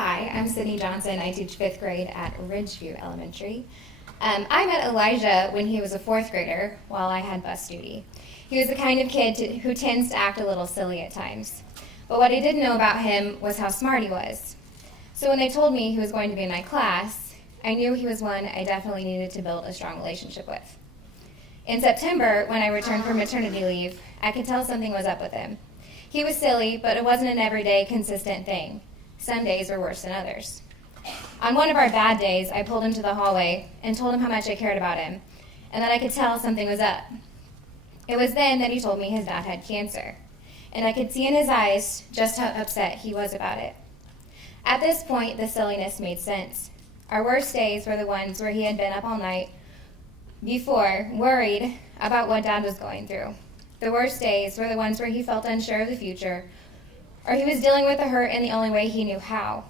Hi, I'm Sydney Johnson. I teach 5th grade at Ridgeview Elementary. I met Elijah when he was a 4th grader while I had bus duty. He was the kind of kid who tends to act a little silly at times. But what I didn't know about him was how smart he was. So when they told me he was going to be in my class, I knew he was one I definitely needed to build a strong relationship with. In September, when I returned from maternity leave, I could tell something was up with him. He was silly, but it wasn't an everyday, consistent thing. Some days were worse than others. On one of our bad days, I pulled him to the hallway and told him how much I cared about him, and that I could tell something was up. It was then that he told me his dad had cancer, and I could see in his eyes just how upset he was about it. At this point, the silliness made sense. Our worst days were the ones where he had been up all night before, worried about what Dad was going through. The worst days were the ones where he felt unsure of the future, or he was dealing with the hurt in the only way he knew how.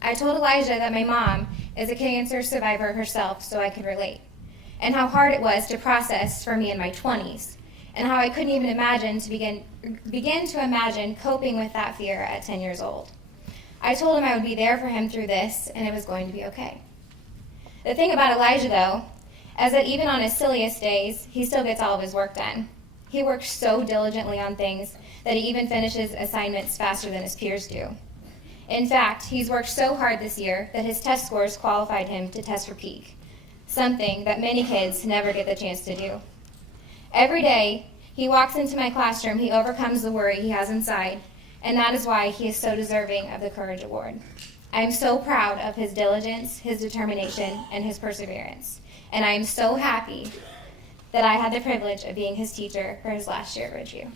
I told Elijah that my mom is a cancer survivor herself, so I could relate, and how hard it was to process for me in my 20s, and how I couldn't even imagine to begin to imagine coping with that fear at 10 years old. I told him I would be there for him through this, and it was going to be okay. The thing about Elijah, though, is that even on his silliest days, he still gets all of his work done. He works so diligently on things that he even finishes assignments faster than his peers do. In fact, he's worked so hard this year that his test scores qualified him to test for PEAK, something that many kids never get the chance to do. Every day he walks into my classroom, he overcomes the worry he has inside, and that is why he is so deserving of the Courage Award. I am so proud of his diligence, his determination, and his perseverance, and I am so happy that I had the privilege of being his teacher for his last year at Ridgeview.